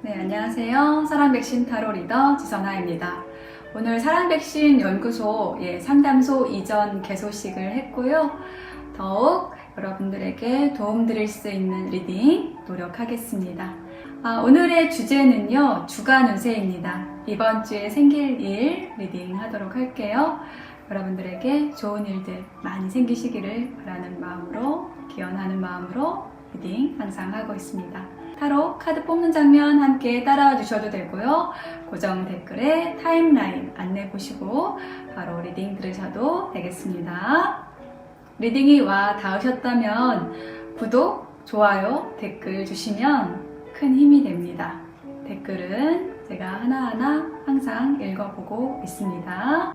네, 안녕하세요. 사랑백신 타로 리더 지선아입니다. 오늘 사랑백신 연구소 상담소 이전 개소식을 했고요. 더욱 여러분들에게 도움드릴 수 있는 리딩 노력하겠습니다. 오늘의 주제는요, 주간 운세입니다. 이번 주에 생길 일 리딩 하도록 할게요. 여러분들에게 좋은 일들 많이 생기시기를 바라는 마음으로, 기원하는 마음으로 리딩 항상 하고 있습니다. 타로 카드 뽑는 장면 함께 따라와 주셔도 되고요. 고정 댓글에 타임라인 안내 보시고 바로 리딩 들으셔도 되겠습니다. 리딩이 와 닿으셨다면 구독, 좋아요, 댓글 주시면 큰 힘이 됩니다. 댓글은 제가 하나하나 항상 읽어보고 있습니다.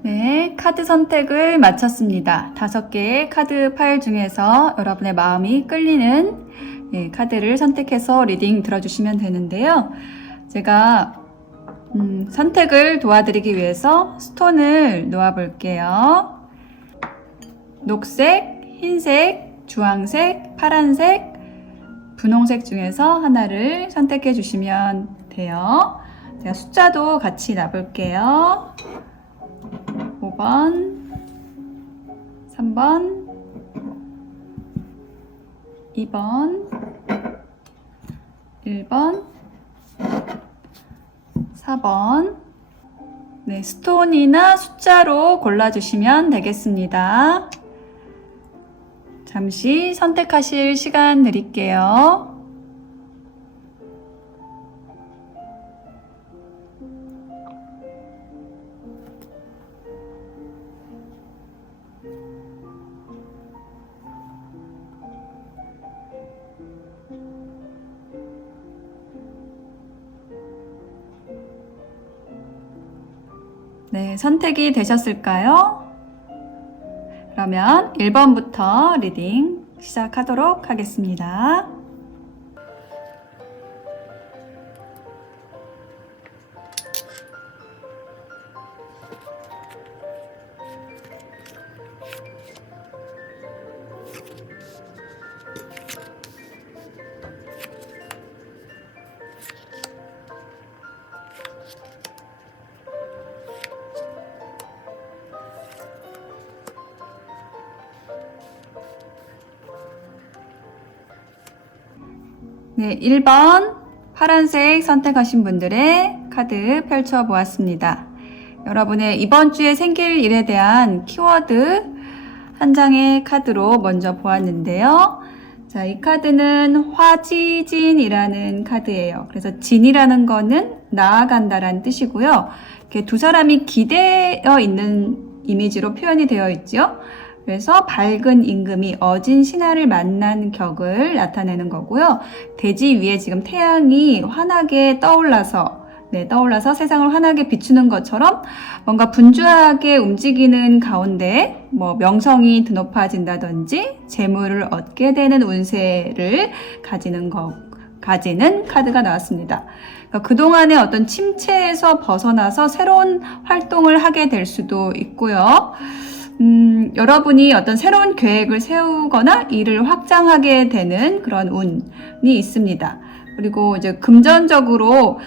네, 카드 선택을 마쳤습니다. 5개의 카드 파일 중에서 여러분의 마음이 끌리는 카드를 선택해서 리딩 들어주시면 되는데요. 제가 선택을 도와드리기 위해서 스톤을 놓아 볼게요. 녹색, 흰색, 주황색, 파란색, 분홍색 중에서 하나를 선택해 주시면 돼요. 제가 숫자도 같이 놔볼게요. 5번, 3번, 2번, 1번, 4번. 네, 스톤이나 숫자로 골라주시면 되겠습니다. 잠시 선택하실 시간 드릴게요. 네, 선택이 되셨을까요? 그러면 1번부터 리딩 시작하도록 하겠습니다. 네, 1번 파란색 선택하신 분들의 카드 펼쳐보았습니다. 여러분의 이번 주에 생길 일에 대한 키워드 한 장의 카드로 먼저 보았는데요. 자, 이 카드는 화지진이라는 카드예요. 그래서 진이라는 거는 나아간다라는 뜻이고요. 이렇게 두 사람이 기대어 있는 이미지로 표현이 되어 있죠. 그래서 밝은 임금이 어진 신하를 만난 격을 나타내는 거고요. 대지 위에 지금 태양이 환하게 떠올라서 세상을 환하게 비추는 것처럼 뭔가 분주하게 움직이는 가운데 명성이 드높아진다든지 재물을 얻게 되는 운세를 가지는 카드가 나왔습니다. 그러니까 그동안의 어떤 침체에서 벗어나서 새로운 활동을 하게 될 수도 있고요. 여러분이 어떤 새로운 계획을 세우거나 일을 확장하게 되는 그런 운이 있습니다. 그리고 이제 금전적으로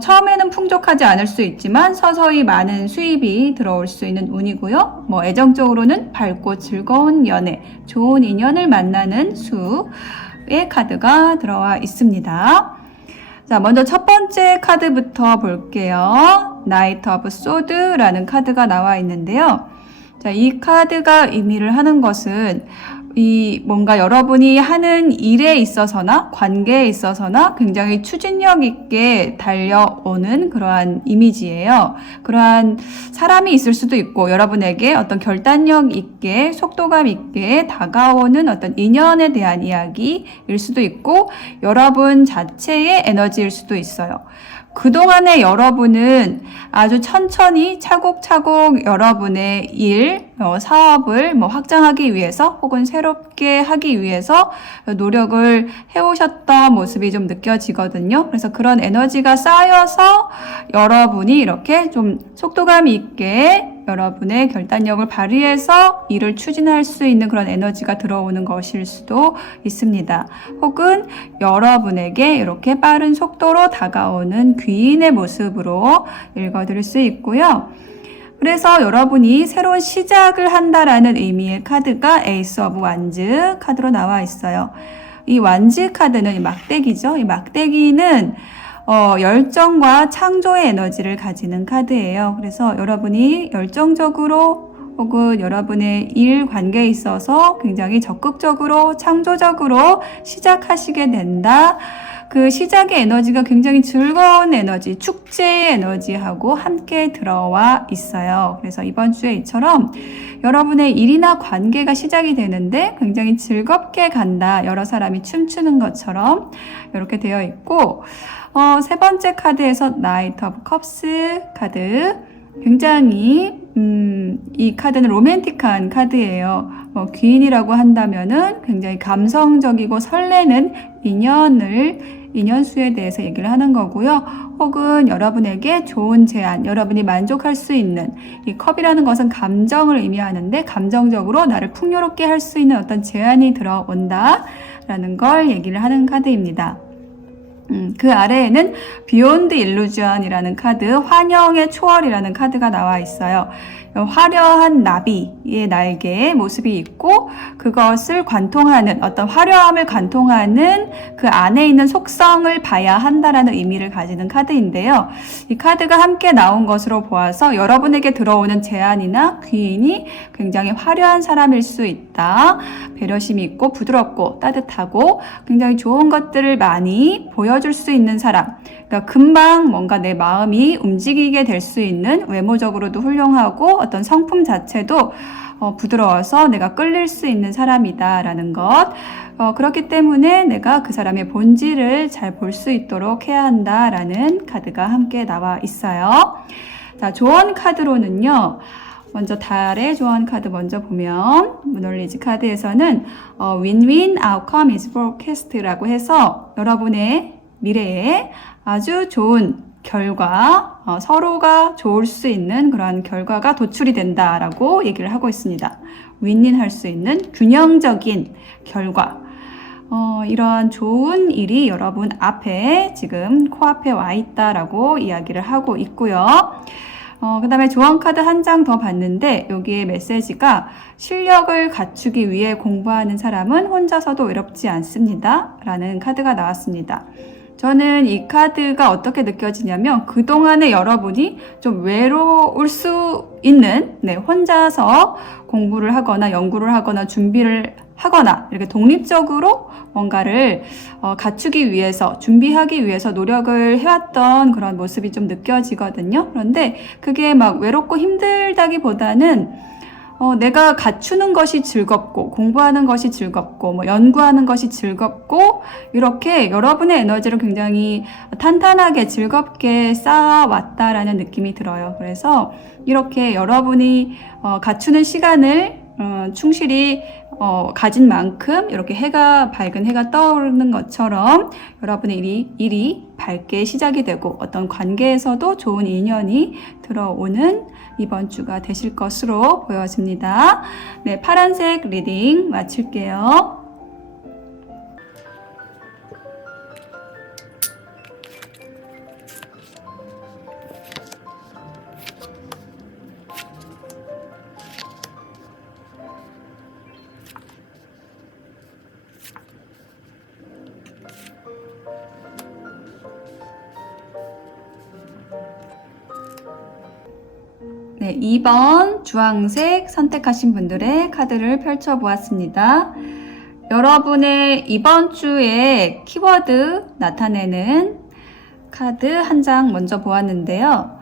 처음에는 풍족하지 않을 수 있지만 서서히 많은 수입이 들어올 수 있는 운이고요. 애정적으로는 밝고 즐거운 연애, 좋은 인연을 만나는 수의 카드가 들어와 있습니다. 자, 먼저 첫 번째 카드부터 볼게요. 나이트 오브 소드라는 카드가 나와 있는데요. 자, 이 카드가 의미를 하는 것은 뭔가 여러분이 하는 일에 있어서나 관계에 있어서나 굉장히 추진력 있게 달려오는 그러한 이미지예요. 그러한 사람이 있을 수도 있고 여러분에게 어떤 결단력 있게 속도감 있게 다가오는 어떤 인연에 대한 이야기일 수도 있고 여러분 자체의 에너지일 수도 있어요. 그동안에 여러분은 아주 천천히 차곡차곡 여러분의 일, 사업을 확장하기 위해서 혹은 새롭게 하기 위해서 노력을 해오셨던 모습이 좀 느껴지거든요. 그래서 그런 에너지가 쌓여서 여러분이 이렇게 좀 속도감 있게 여러분의 결단력을 발휘해서 일을 추진할 수 있는 그런 에너지가 들어오는 것일 수도 있습니다. 혹은 여러분에게 이렇게 빠른 속도로 다가오는 귀인의 모습으로 읽어드릴 수 있고요. 그래서 여러분이 새로운 시작을 한다라는 의미의 카드가 에이스 오브 완즈 카드로 나와 있어요. 이 완즈 카드는 이 막대기죠. 이 막대기는 열정과 창조의 에너지를 가지는 카드예요. 그래서 여러분이 열정적으로 혹은 여러분의 일 관계에 있어서 굉장히 적극적으로 창조적으로 시작하시게 된다. 그 시작의 에너지가 굉장히 즐거운 에너지, 축제의 에너지하고 함께 들어와 있어요. 그래서 이번 주에 이처럼 여러분의 일이나 관계가 시작이 되는데 굉장히 즐겁게 간다. 여러 사람이 춤추는 것처럼 이렇게 되어 있고 세 번째 카드에서 나이트 오브 컵스 카드 굉장히 이 카드는 로맨틱한 카드예요. 귀인이라고 한다면은 굉장히 감성적이고 설레는 인연수에 대해서 얘기를 하는 거고요. 혹은 여러분에게 좋은 제안, 여러분이 만족할 수 있는 이 컵이라는 것은 감정을 의미하는데 감정적으로 나를 풍요롭게 할 수 있는 어떤 제안이 들어온다라는 걸 얘기를 하는 카드입니다. 그 아래에는 비욘드 일루전이라는 카드, 환영의 초월이라는 카드가 나와 있어요. 화려한 나비의 날개의 모습이 있고 그것을 관통하는 어떤 화려함을 관통하는 그 안에 있는 속성을 봐야 한다라는 의미를 가지는 카드인데요. 이 카드가 함께 나온 것으로 보아서 여러분에게 들어오는 제안이나 귀인이 굉장히 화려한 사람일 수 있다. 배려심이 있고 부드럽고 따뜻하고 굉장히 좋은 것들을 많이 보여줄 수 있는 사람. 그러니까 금방 뭔가 내 마음이 움직이게 될 수 있는 외모적으로도 훌륭하고 어떤 성품 자체도 부드러워서 내가 끌릴 수 있는 사람이다라는 것. 그렇기 때문에 내가 그 사람의 본질을 잘 볼 수 있도록 해야 한다라는 카드가 함께 나와 있어요. 자, 조언 카드로는요. 먼저 달의 조언 카드 먼저 보면 문홀리지 카드에서는 win-win outcome is forecast라고 해서 여러분의 미래에 아주 좋은 결과, 서로가 좋을 수 있는 그러한 결과가 도출이 된다라고 얘기를 하고 있습니다. 윈윈할 수 있는 균형적인 결과. 이러한 좋은 일이 여러분 앞에 지금 코앞에 와 있다라고 이야기를 하고 있고요. 그 다음에 조언 카드 한 장 더 봤는데 여기에 메시지가 실력을 갖추기 위해 공부하는 사람은 혼자서도 외롭지 않습니다. 라는 카드가 나왔습니다. 저는 이 카드가 어떻게 느껴지냐면 그동안에 여러분이 좀 외로울 수 있는 혼자서 공부를 하거나 연구를 하거나 준비를 하거나 이렇게 독립적으로 뭔가를 갖추기 위해서 준비하기 위해서 노력을 해왔던 그런 모습이 좀 느껴지거든요. 그런데 그게 막 외롭고 힘들다기보다는 내가 갖추는 것이 즐겁고 공부하는 것이 즐겁고 뭐 연구하는 것이 즐겁고 이렇게 여러분의 에너지를 굉장히 탄탄하게 즐겁게 쌓아왔다라는 느낌이 들어요. 그래서 이렇게 여러분이 갖추는 시간을 충실히 가진 만큼 이렇게 밝은 해가 떠오르는 것처럼 여러분의 일이 밝게 시작이 되고 어떤 관계에서도 좋은 인연이 들어오는 이번 주가 되실 것으로 보여집니다. 네, 파란색 리딩 마칠게요. 네, 2번 주황색 선택하신 분들의 카드를 펼쳐보았습니다. 여러분의 이번 주에 키워드 나타내는 카드 한 장 먼저 보았는데요.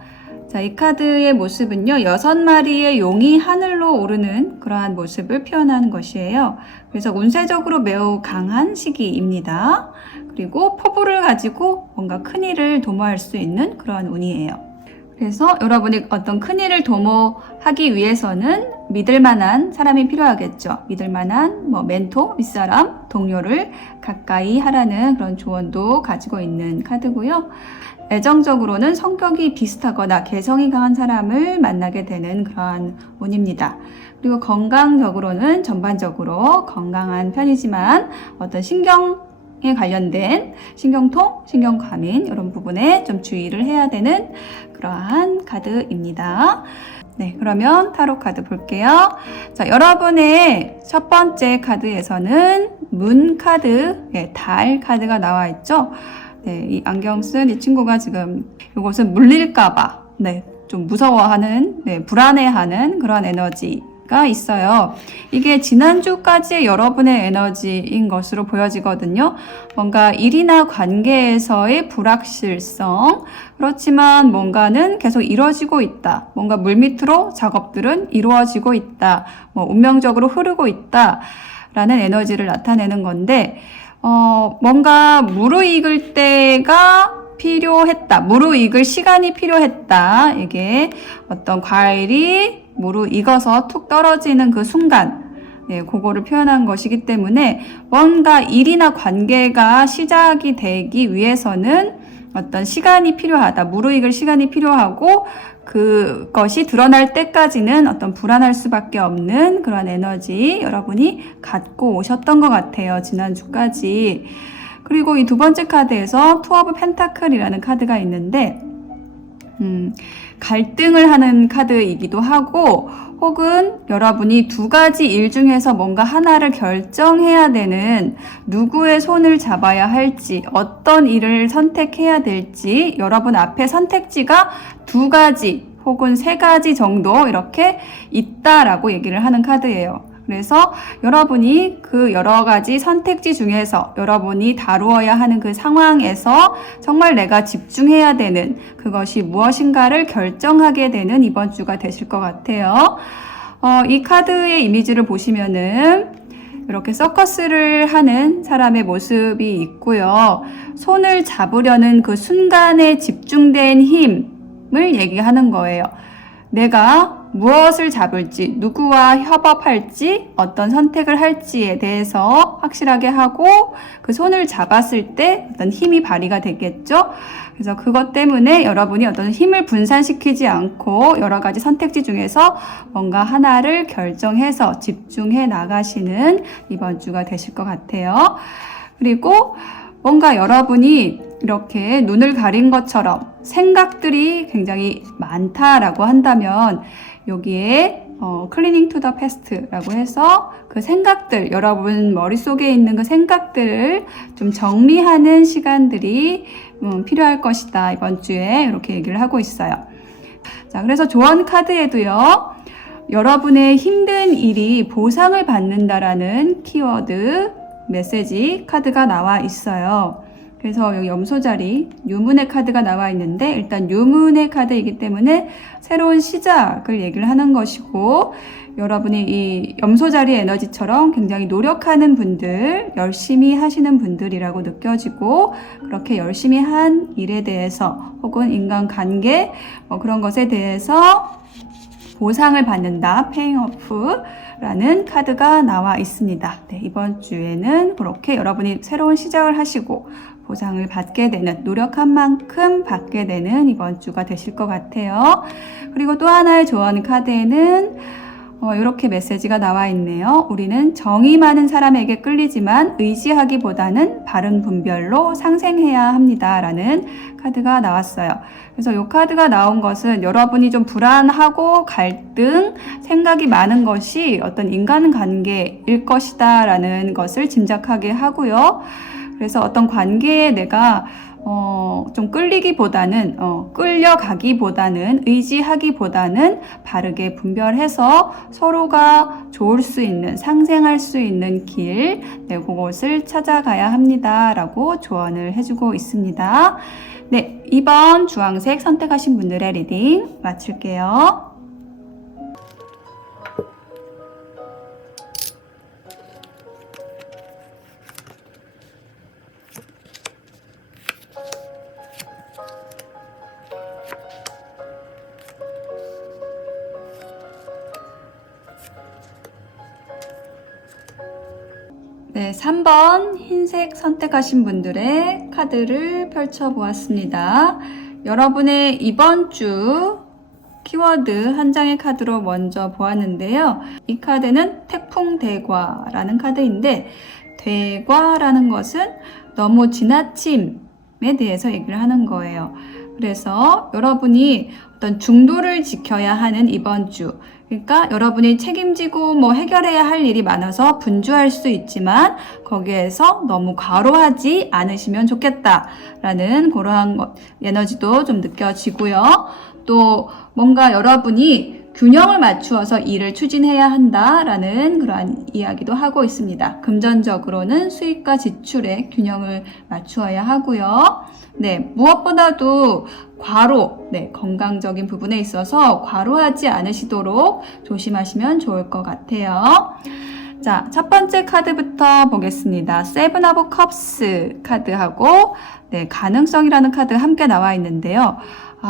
자, 이 카드의 모습은요, 6마리의 용이 하늘로 오르는 그러한 모습을 표현하는 것이에요. 그래서 운세적으로 매우 강한 시기입니다. 그리고 포부를 가지고 뭔가 큰일을 도모할 수 있는 그러한 운이에요. 그래서 여러분이 어떤 큰일을 도모하기 위해서는 믿을 만한 사람이 필요하겠죠. 믿을 만한 멘토, 윗사람, 동료를 가까이 하라는 그런 조언도 가지고 있는 카드고요. 애정적으로는 성격이 비슷하거나 개성이 강한 사람을 만나게 되는 그러한 운입니다. 그리고 건강적으로는 전반적으로 건강한 편이지만 어떤 신경에 관련된 신경통, 신경과민 이런 부분에 좀 주의를 해야 되는 그러한 카드입니다. 네, 그러면 타로 카드 볼게요. 자, 여러분의 첫 번째 카드에서는 문 카드, 달 카드가 나와 있죠. 네, 이 안경 쓴 이 친구가 지금 이것은 물릴까봐, 좀 무서워하는, 불안해하는 그런 에너지가 있어요. 이게 지난주까지의 여러분의 에너지인 것으로 보여지거든요. 뭔가 일이나 관계에서의 불확실성, 그렇지만 뭔가는 계속 이루어지고 있다. 뭔가 물밑으로 작업들은 이루어지고 있다. 운명적으로 흐르고 있다. 라는 에너지를 나타내는 건데, 뭔가 무르익을 때가 필요했다. 무르익을 시간이 필요했다. 이게 어떤 과일이 무르익어서 툭 떨어지는 그 순간, 그거를 표현한 것이기 때문에 뭔가 일이나 관계가 시작이 되기 위해서는 어떤 시간이 필요하다. 무르익을 시간이 필요하고 그것이 드러날 때까지는 어떤 불안할 수밖에 없는 그런 에너지 여러분이 갖고 오셨던 것 같아요. 지난주까지. 그리고 이 두 번째 카드에서 투 오브 펜타클이라는 카드가 있는데 갈등을 하는 카드이기도 하고 혹은 여러분이 두 가지 일 중에서 뭔가 하나를 결정해야 되는 누구의 손을 잡아야 할지 어떤 일을 선택해야 될지 여러분 앞에 선택지가 두 가지 혹은 세 가지 정도 이렇게 있다라고 얘기를 하는 카드예요. 그래서 여러분이 그 여러 가지 선택지 중에서 여러분이 다루어야 하는 그 상황에서 정말 내가 집중해야 되는 그것이 무엇인가를 결정하게 되는 이번 주가 되실 것 같아요. 이 카드의 이미지를 보시면은 이렇게 서커스를 하는 사람의 모습이 있고요. 손을 잡으려는 그 순간에 집중된 힘을 얘기하는 거예요. 내가 무엇을 잡을지, 누구와 협업할지, 어떤 선택을 할지에 대해서 확실하게 하고 그 손을 잡았을 때 어떤 힘이 발휘가 되겠죠. 그래서 그것 때문에 여러분이 어떤 힘을 분산시키지 않고 여러 가지 선택지 중에서 뭔가 하나를 결정해서 집중해 나가시는 이번 주가 되실 것 같아요. 그리고 뭔가 여러분이 이렇게 눈을 가린 것처럼 생각들이 굉장히 많다라고 한다면 여기에 클리닝 투 더 패스트라고 해서 그 생각들, 여러분 머릿속에 있는 그 생각들을 좀 정리하는 시간들이 필요할 것이다. 이번 주에 이렇게 얘기를 하고 있어요. 자, 그래서 조언 카드에도요, 여러분의 힘든 일이 보상을 받는다라는 키워드 메시지 카드가 나와 있어요. 그래서 여기 염소자리 유문의 카드가 나와 있는데, 일단 유문의 카드이기 때문에 새로운 시작을 얘기를 하는 것이고, 여러분이 이 염소자리 에너지처럼 굉장히 노력하는 분들, 열심히 하시는 분들이라고 느껴지고, 그렇게 열심히 한 일에 대해서 혹은 인간관계 그런 것에 대해서 보상을 받는다, paying off 라는 카드가 나와 있습니다. 네, 이번 주에는 그렇게 여러분이 새로운 시작을 하시고 보상을 받게 되는, 노력한 만큼 받게 되는 이번 주가 되실 것 같아요. 그리고 또 하나의 조언 카드에는 이렇게 메시지가 나와 있네요. 우리는 정이 많은 사람에게 끌리지만 의지하기보다는 바른 분별로 상생해야 합니다. 라는 카드가 나왔어요. 그래서 이 카드가 나온 것은 여러분이 좀 불안하고 갈등, 생각이 많은 것이 어떤 인간관계일 것이다 라는 것을 짐작하게 하고요. 그래서 어떤 관계에 내가 좀 끌려가기보다는 의지하기보다는 바르게 분별해서 서로가 좋을 수 있는, 상생할 수 있는 길, 네, 그것을 찾아가야 합니다. 라고 조언을 해주고 있습니다. 네, 2번 주황색 선택하신 분들의 리딩 마칠게요. 네, 3번 흰색 선택하신 분들의 카드를 펼쳐보았습니다. 여러분의 이번 주 키워드 한 장의 카드로 먼저 보았는데요. 이 카드는 태풍대과라는 카드인데, 대과라는 것은 너무 지나침에 대해서 얘기를 하는 거예요. 그래서 여러분이 어떤 중도를 지켜야 하는 이번 주, 그러니까 여러분이 책임지고 해결해야 할 일이 많아서 분주할 수 있지만 거기에서 너무 과로하지 않으시면 좋겠다라는 그러한 에너지도 좀 느껴지고요. 또 뭔가 여러분이 균형을 맞추어서 일을 추진해야 한다라는 그러한 이야기도 하고 있습니다. 금전적으로는 수입과 지출의 균형을 맞추어야 하고요. 네, 무엇보다도 과로, 건강적인 부분에 있어서 과로하지 않으시도록 조심하시면 좋을 것 같아요. 자, 첫 번째 카드부터 보겠습니다. 세븐 오브 컵스 카드하고 가능성이라는 카드 함께 나와 있는데요.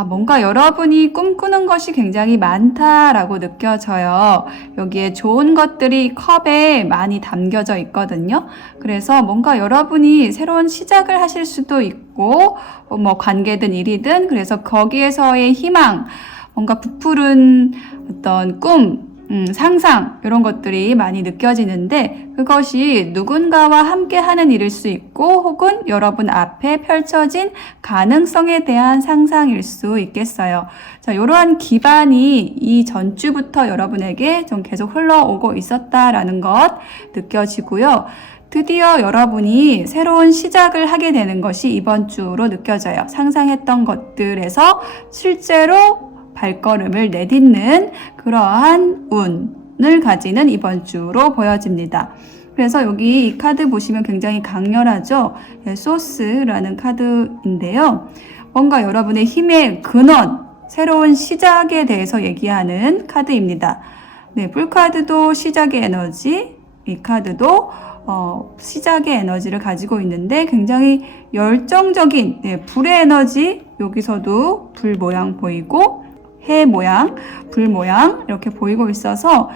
뭔가 여러분이 꿈꾸는 것이 굉장히 많다라고 느껴져요. 여기에 좋은 것들이 컵에 많이 담겨져 있거든요. 그래서 뭔가 여러분이 새로운 시작을 하실 수도 있고, 관계든 일이든, 그래서 거기에서의 희망, 뭔가 부풀은 어떤 꿈, 상상, 이런 것들이 많이 느껴지는데, 그것이 누군가와 함께 하는 일일 수 있고, 혹은 여러분 앞에 펼쳐진 가능성에 대한 상상일 수 있겠어요. 자, 이러한 기반이 이 전주부터 여러분에게 좀 계속 흘러오고 있었다라는 것 느껴지고요. 드디어 여러분이 새로운 시작을 하게 되는 것이 이번 주로 느껴져요. 상상했던 것들에서 실제로 발걸음을 내딛는 그러한 운을 가지는 이번 주로 보여집니다. 그래서 여기 이 카드 보시면 굉장히 강렬하죠? 소스라는 카드인데요. 뭔가 여러분의 힘의 근원, 새로운 시작에 대해서 얘기하는 카드입니다. 네, 불카드도 시작의 에너지, 이 카드도 시작의 에너지를 가지고 있는데 굉장히 열정적인 불의 에너지, 여기서도 불 모양 보이고 해 모양, 불 모양 이렇게 보이고 있어서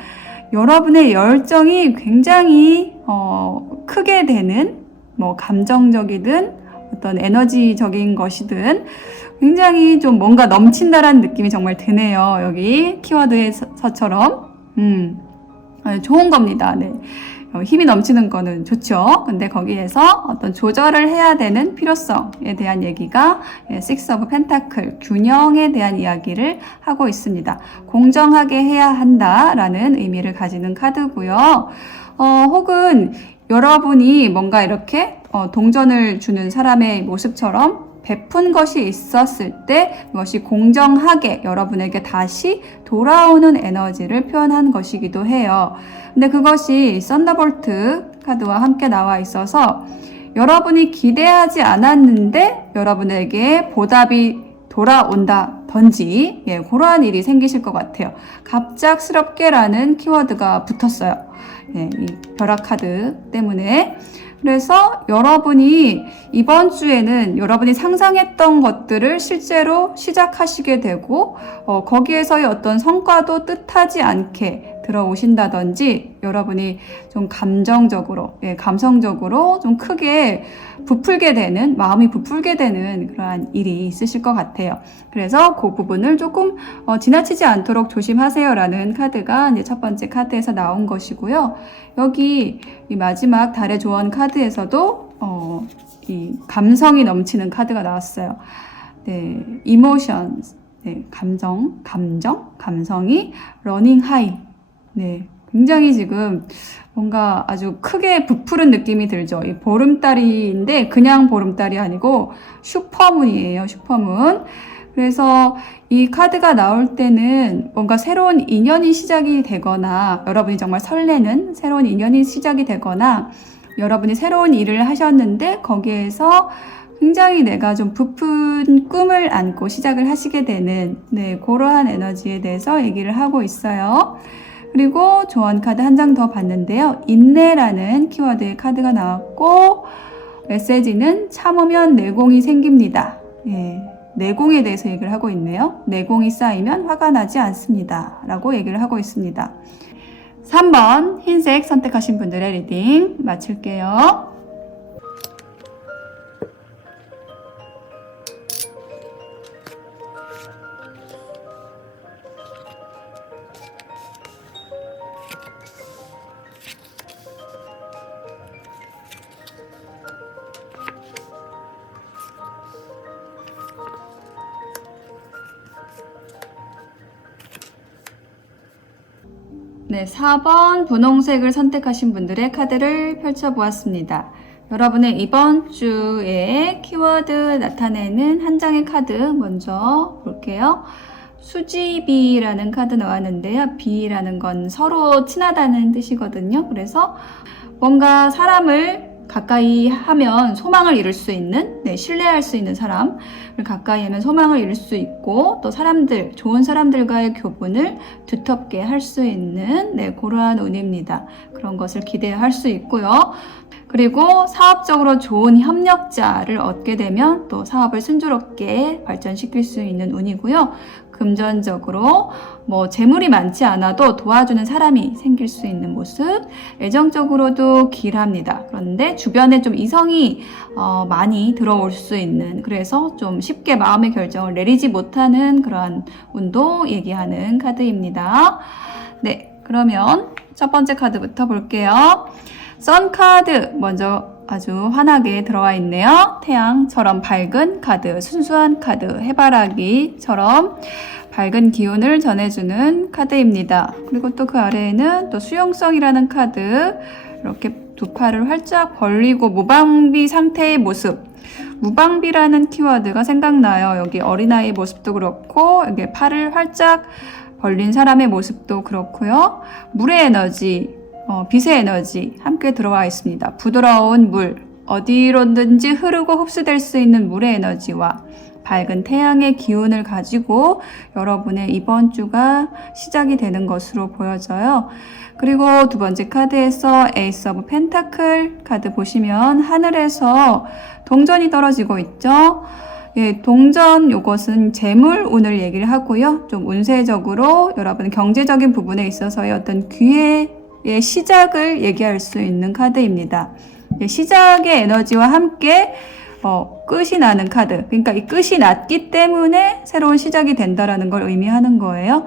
여러분의 열정이 굉장히 크게 되는 감정적이든 어떤 에너지적인 것이든 굉장히 좀 뭔가 넘친다라는 느낌이 정말 드네요. 여기 키워드에서처럼 좋은 겁니다. 네. 힘이 넘치는 거는 좋죠. 근데 거기에서 어떤 조절을 해야 되는 필요성에 대한 얘기가 Six of Pentacle, 균형에 대한 이야기를 하고 있습니다. 공정하게 해야 한다라는 의미를 가지는 카드고요. 혹은 여러분이 뭔가 이렇게 동전을 주는 사람의 모습처럼 베푼 것이 있었을 때 그것이 공정하게 여러분에게 다시 돌아오는 에너지를 표현한 것이기도 해요. 근데 그것이 썬더볼트 카드와 함께 나와 있어서 여러분이 기대하지 않았는데 여러분에게 보답이 돌아온다든지 그러한 일이 생기실 것 같아요. 갑작스럽게라는 키워드가 붙었어요. 이 벼락 카드 때문에. 그래서 여러분이 이번 주에는 여러분이 상상했던 것들을 실제로 시작하시게 되고 거기에서의 어떤 성과도 뜻하지 않게 들어오신다든지 여러분이 좀 감정적으로, 감성적으로 좀 크게 부풀게 되는, 마음이 부풀게 되는 그러한 일이 있으실 것 같아요. 그래서 그 부분을 조금 지나치지 않도록 조심하세요라는 카드가 이제 첫 번째 카드에서 나온 것이고요. 여기 이 마지막 달의 조언 카드에서도 이 감성이 넘치는 카드가 나왔어요. 네, emotions, 네, 감성이 running high. 네, 굉장히 지금 뭔가 아주 크게 부풀은 느낌이 들죠. 이 보름달인데 그냥 보름달이 아니고 슈퍼문이에요. 슈퍼문. 그래서 이 카드가 나올 때는 뭔가 새로운 인연이 시작이 되거나 여러분이 정말 설레는 새로운 인연이 시작이 되거나 여러분이 새로운 일을 하셨는데 거기에서 굉장히 내가 좀 부푼 꿈을 안고 시작을 하시게 되는 그러한 에너지에 대해서 얘기를 하고 있어요. 그리고 조언 카드 한 장 더 봤는데요. 인내라는 키워드의 카드가 나왔고 메시지는 참으면 내공이 생깁니다. 내공에 대해서 얘기를 하고 있네요. 내공이 쌓이면 화가 나지 않습니다. 라고 얘기를 하고 있습니다. 3번 흰색 선택하신 분들의 리딩 마칠게요. 네, 4번 분홍색을 선택하신 분들의 카드를 펼쳐보았습니다. 여러분의 이번 주에 키워드 나타내는 한 장의 카드 먼저 볼게요. 수지비라는 카드 나왔는데요. 비라는 건 서로 친하다는 뜻이거든요. 그래서 뭔가 사람을 가까이 하면 소망을 이룰 수 있는, 신뢰할 수 있는 사람을 가까이 하면 소망을 이룰 수 있고 또 사람들, 좋은 사람들과의 교분을 두텁게 할 수 있는 그러한 운입니다. 그런 것을 기대할 수 있고요. 그리고 사업적으로 좋은 협력자를 얻게 되면 또 사업을 순조롭게 발전시킬 수 있는 운이고요. 금전적으로 재물이 많지 않아도 도와주는 사람이 생길 수 있는 모습, 애정적으로도 길합니다. 그런데 주변에 좀 이성이 많이 들어올 수 있는, 그래서 좀 쉽게 마음의 결정을 내리지 못하는 그러한 운도 얘기하는 카드입니다. 네, 그러면 첫 번째 카드부터 볼게요. 선 카드 먼저 아주 환하게 들어와 있네요. 태양처럼 밝은 카드, 순수한 카드, 해바라기처럼 밝은 기운을 전해주는 카드입니다. 그리고 또 그 아래에는 또 수용성이라는 카드, 이렇게 두 팔을 활짝 벌리고 무방비 상태의 모습. 무방비라는 키워드가 생각나요. 여기 어린아이 모습도 그렇고 여기 팔을 활짝 벌린 사람의 모습도 그렇고요. 물의 에너지, 빛의 에너지 함께 들어와 있습니다. 부드러운 물, 어디로든지 흐르고 흡수될 수 있는 물의 에너지와 밝은 태양의 기운을 가지고 여러분의 이번 주가 시작이 되는 것으로 보여져요. 그리고 두 번째 카드에서 에이스 오브 펜타클 카드 보시면 하늘에서 동전이 떨어지고 있죠. 동전 요것은 재물 운을 얘기를 하고요. 좀 운세적으로 여러분 경제적인 부분에 있어서의 어떤 기회의 시작을 얘기할 수 있는 카드입니다. 시작의 에너지와 함께 끝이 나는 카드. 그러니까 이 끝이 났기 때문에 새로운 시작이 된다라는 걸 의미하는 거예요.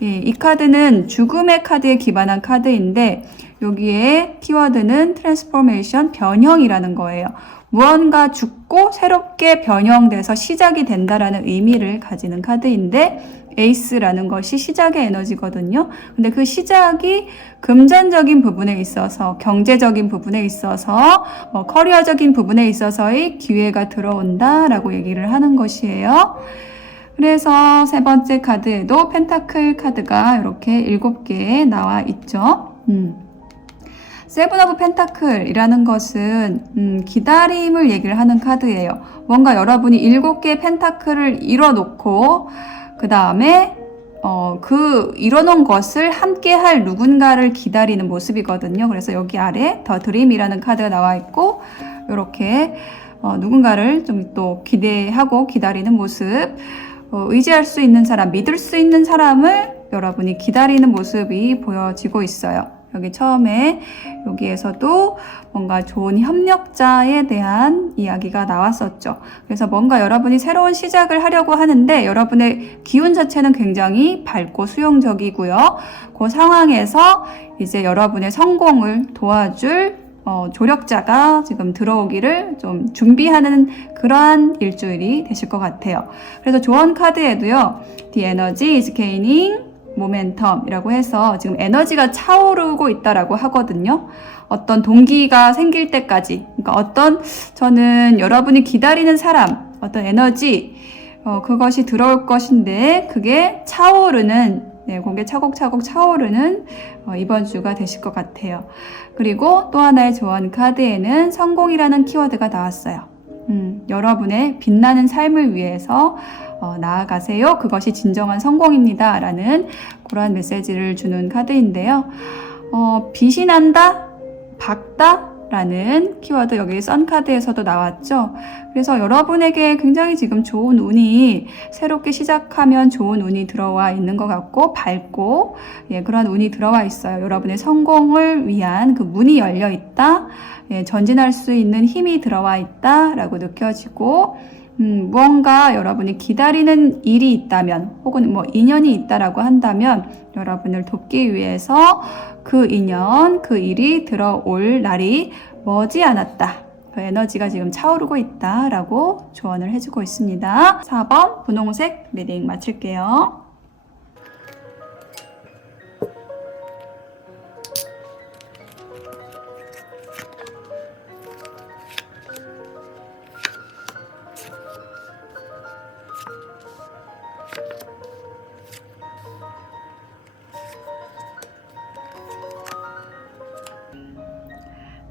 이 카드는 죽음의 카드에 기반한 카드인데 여기에 키워드는 transformation, 변형이라는 거예요. 무언가 죽고 새롭게 변형돼서 시작이 된다라는 의미를 가지는 카드인데 에이스라는 것이 시작의 에너지거든요. 근데 그 시작이 금전적인 부분에 있어서, 경제적인 부분에 있어서, 커리어적인 부분에 있어서의 기회가 들어온다라고 얘기를 하는 것이에요. 그래서 세 번째 카드에도 펜타클 카드가 이렇게 7개 나와 있죠. 세븐 오브 펜타클이라는 것은 기다림을 얘기를 하는 카드예요. 뭔가 여러분이 7개의 펜타클을 이뤄놓고 그 다음에 이뤄놓은 것을 함께 할 누군가를 기다리는 모습이거든요. 그래서 여기 아래 더 드림이라는 카드가 나와 있고 이렇게 누군가를 좀 또 기대하고 기다리는 모습, 의지할 수 있는 사람, 믿을 수 있는 사람을 여러분이 기다리는 모습이 보여지고 있어요. 여기 처음에 여기에서도 뭔가 좋은 협력자에 대한 이야기가 나왔었죠. 그래서 뭔가 여러분이 새로운 시작을 하려고 하는데 여러분의 기운 자체는 굉장히 밝고 수용적이고요. 그 상황에서 이제 여러분의 성공을 도와줄 조력자가 지금 들어오기를 좀 준비하는 그러한 일주일이 되실 것 같아요. 그래서 조언 카드에도요. The energy is gaining 모멘텀이라고 해서 지금 에너지가 차오르고 있다라고 하거든요. 어떤 동기가 생길 때까지, 그러니까 저는 여러분이 기다리는 사람, 어떤 에너지, 그것이 들어올 것인데 그게 차오르는, 그게 차곡차곡 차오르는 이번 주가 되실 것 같아요. 그리고 또 하나의 조언 카드에는 성공이라는 키워드가 나왔어요. 여러분의 빛나는 삶을 위해서 나아가세요. 그것이 진정한 성공입니다. 라는 그러한 메시지를 주는 카드인데요. 빛이 난다, 밝다 라는 키워드 여기 선 카드에서도 나왔죠. 그래서 여러분에게 굉장히 지금 좋은 운이 새롭게 시작하면 좋은 운이 들어와 있는 것 같고 밝고 그런 운이 들어와 있어요. 여러분의 성공을 위한 그 문이 열려 있다. 전진할 수 있는 힘이 들어와 있다 라고 느껴지고 무언가 여러분이 기다리는 일이 있다면 혹은 인연이 있다라고 한다면 여러분을 돕기 위해서 그 인연, 그 일이 들어올 날이 머지않았다. 그 에너지가 지금 차오르고 있다라고 조언을 해주고 있습니다. 4번 분홍색 리딩 마칠게요.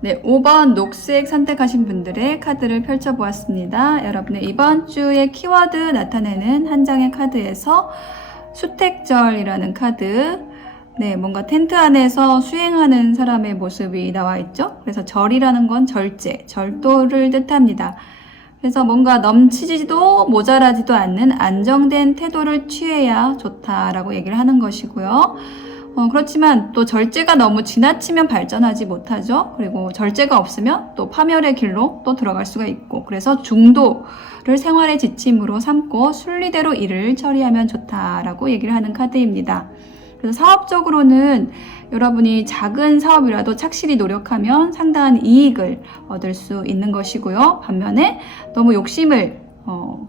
네, 5번 녹색 선택하신 분들의 카드를 펼쳐보았습니다. 여러분의 이번 주의 키워드 나타내는 한 장의 카드에서 수택절이라는 카드, 뭔가 텐트 안에서 수행하는 사람의 모습이 나와 있죠. 그래서 절이라는 건 절제, 절도를 뜻합니다. 그래서 뭔가 넘치지도 모자라지도 않는 안정된 태도를 취해야 좋다라고 얘기를 하는 것이고요. 그렇지만 또 절제가 너무 지나치면 발전하지 못하죠. 그리고 절제가 없으면 또 파멸의 길로 또 들어갈 수가 있고, 그래서 중도를 생활의 지침으로 삼고 순리대로 일을 처리하면 좋다라고 얘기를 하는 카드입니다. 그래서 사업적으로는 여러분이 작은 사업이라도 착실히 노력하면 상당한 이익을 얻을 수 있는 것이고요. 반면에 너무 욕심을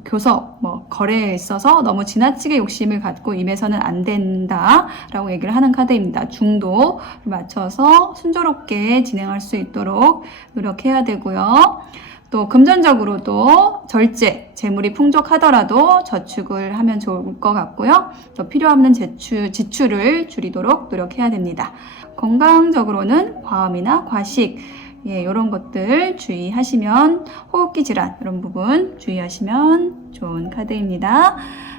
교섭, 거래에 있어서 너무 지나치게 욕심을 갖고 임해서는 안 된다라고 얘기를 하는 카드입니다. 중도를 맞춰서 순조롭게 진행할 수 있도록 노력해야 되고요. 또 금전적으로도 절제, 재물이 풍족하더라도 저축을 하면 좋을 것 같고요. 또 필요 없는 지출을 줄이도록 노력해야 됩니다. 건강적으로는 과음이나 과식, 이런 것들 주의하시면, 호흡기 질환 이런 부분 주의하시면 좋은 카드입니다.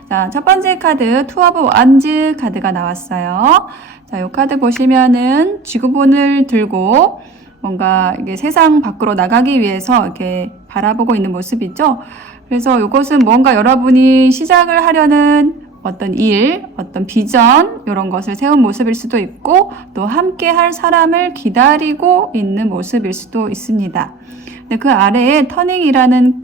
자, 첫 번째 카드 투 오브 원즈 카드가 나왔어요. 자, 이 카드 보시면은 지구본을 들고 뭔가 이게 세상 밖으로 나가기 위해서 이렇게 바라보고 있는 모습이죠. 그래서 이것은 뭔가 여러분이 시작을 하려는 어떤 일, 어떤 비전 이런 것을 세운 모습일 수도 있고 또 함께 할 사람을 기다리고 있는 모습일 수도 있습니다. 근데 그 아래에 터닝인이라는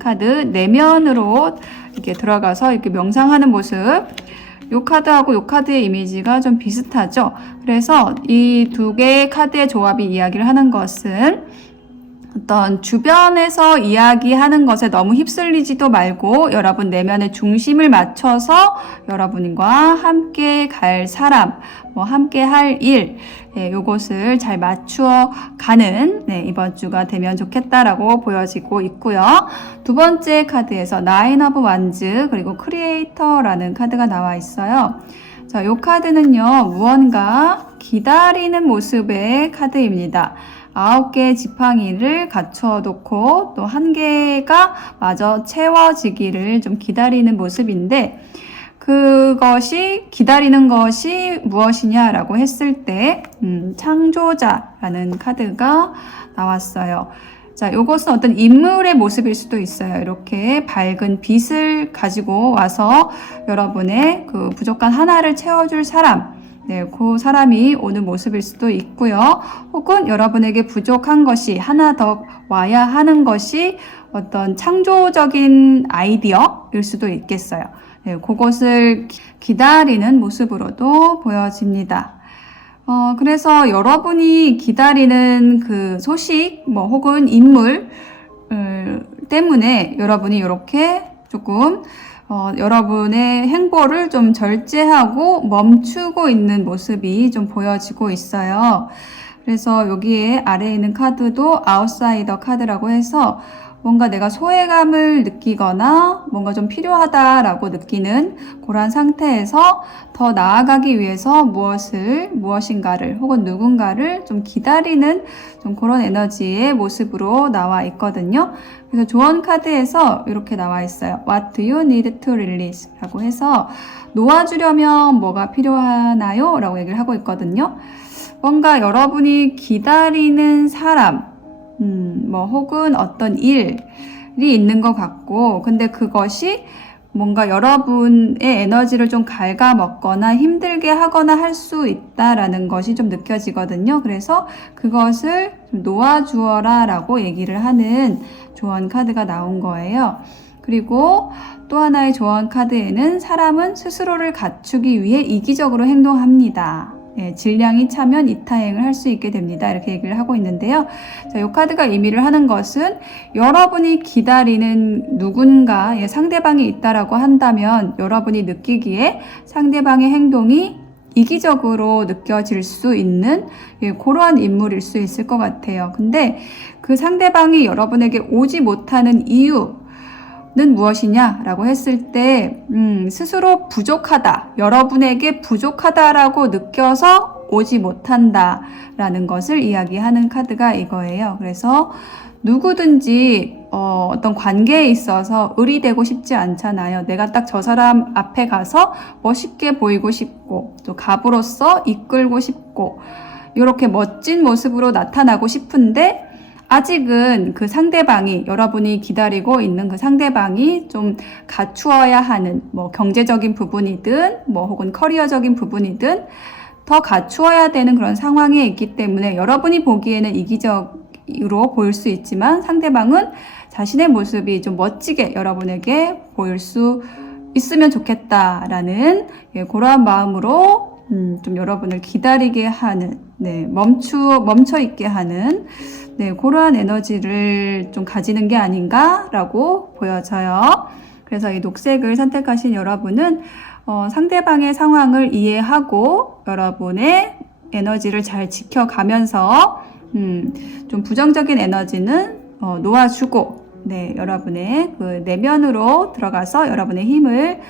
카드, 내면으로 이렇게 들어가서 이렇게 명상하는 모습, 요 카드하고 요 카드의 이미지가 좀 비슷하죠. 그래서 이 두 개의 카드의 조합이 이야기를 하는 것은 어떤 주변에서 이야기하는 것에 너무 휩쓸리지도 말고 여러분 내면의 중심을 맞춰서 여러분과 함께 갈 사람, 함께 할 일, 요것을 잘 맞추어 가는 이번 주가 되면 좋겠다라고 보여지고 있고요. 두 번째 카드에서 나인 오브 완즈 그리고 크리에이터라는 카드가 나와 있어요. 자, 요 카드는요, 무언가 기다리는 모습의 카드입니다. 9개의 지팡이를 갖춰놓고 또 1개가 마저 채워지기를 좀 기다리는 모습인데, 그것이 기다리는 것이 무엇이냐라고 했을 때 창조자라는 카드가 나왔어요. 자, 이것은 어떤 인물의 모습일 수도 있어요. 이렇게 밝은 빛을 가지고 와서 여러분의 그 부족한 하나를 채워줄 사람, 그 사람이 오는 모습일 수도 있고요. 혹은 여러분에게 부족한 것이 하나 더 와야 하는 것이 어떤 창조적인 아이디어일 수도 있겠어요. 그것을 기다리는 모습으로도 보여집니다. 그래서 여러분이 기다리는 그 소식, 혹은 인물 때문에 여러분이 이렇게 조금 여러분의 행보를 좀 절제하고 멈추고 있는 모습이 좀 보여지고 있어요. 그래서 여기에 아래에 있는 카드도 아웃사이더 카드라고 해서 뭔가 내가 소외감을 느끼거나 뭔가 좀 필요하다라고 느끼는 그런 상태에서 더 나아가기 위해서 무엇인가를 혹은 누군가를 좀 기다리는 좀 그런 에너지의 모습으로 나와 있거든요. 그래서 조언 카드에서 이렇게 나와 있어요. What do you need to release? 라고 해서 놓아주려면 뭐가 필요하나요? 라고 얘기를 하고 있거든요. 뭔가 여러분이 기다리는 사람, 혹은 어떤 일이 있는 것 같고, 근데 그것이 뭔가 여러분의 에너지를 좀 갉아먹거나 힘들게 하거나 할 수 있다라는 것이 좀 느껴지거든요. 그래서 그것을 좀 놓아주어라 라고 얘기를 하는 조언 카드가 나온 거예요. 그리고 또 하나의 조언 카드에는 사람은 스스로를 갖추기 위해 이기적으로 행동합니다. 질량이 차면 이타행을 할 수 있게 됩니다. 이렇게 얘기를 하고 있는데요. 자, 이 카드가 의미를 하는 것은 여러분이 기다리는 누군가, 상대방이 있다라고 한다면 여러분이 느끼기에 상대방의 행동이 이기적으로 느껴질 수 있는 그러한 인물일 수 있을 것 같아요. 근데 그 상대방이 여러분에게 오지 못하는 이유, 는 무엇이냐라고 했을 때 스스로 부족하다, 여러분에게 부족하다라고 느껴서 오지 못한다라는 것을 이야기하는 카드가 이거예요. 그래서 누구든지 어떤 관계에 있어서 의리되고 싶지 않잖아요. 내가 딱 저 사람 앞에 가서 멋있게 보이고 싶고 또 갑으로서 이끌고 싶고 이렇게 멋진 모습으로 나타나고 싶은데 아직은 그 상대방이, 여러분이 기다리고 있는 그 상대방이 좀 갖추어야 하는 경제적인 부분이든 혹은 커리어적인 부분이든 더 갖추어야 되는 그런 상황에 있기 때문에 여러분이 보기에는 이기적으로 보일 수 있지만 상대방은 자신의 모습이 좀 멋지게 여러분에게 보일 수 있으면 좋겠다라는 그러한 마음으로 좀 여러분을 기다리게 하는, 멈춰 있게 하는 그러한 에너지를 좀 가지는 게 아닌가라고 보여져요. 그래서 이 녹색을 선택하신 여러분은 상대방의 상황을 이해하고 여러분의 에너지를 잘 지켜가면서 좀 부정적인 에너지는 놓아주고 여러분의 그 내면으로 들어가서 여러분의 힘을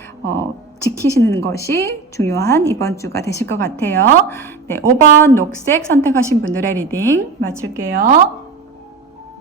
지키시는 것이 중요한 이번 주가 되실 것 같아요. 5번 녹색 선택하신 분들의 리딩 마칠게요.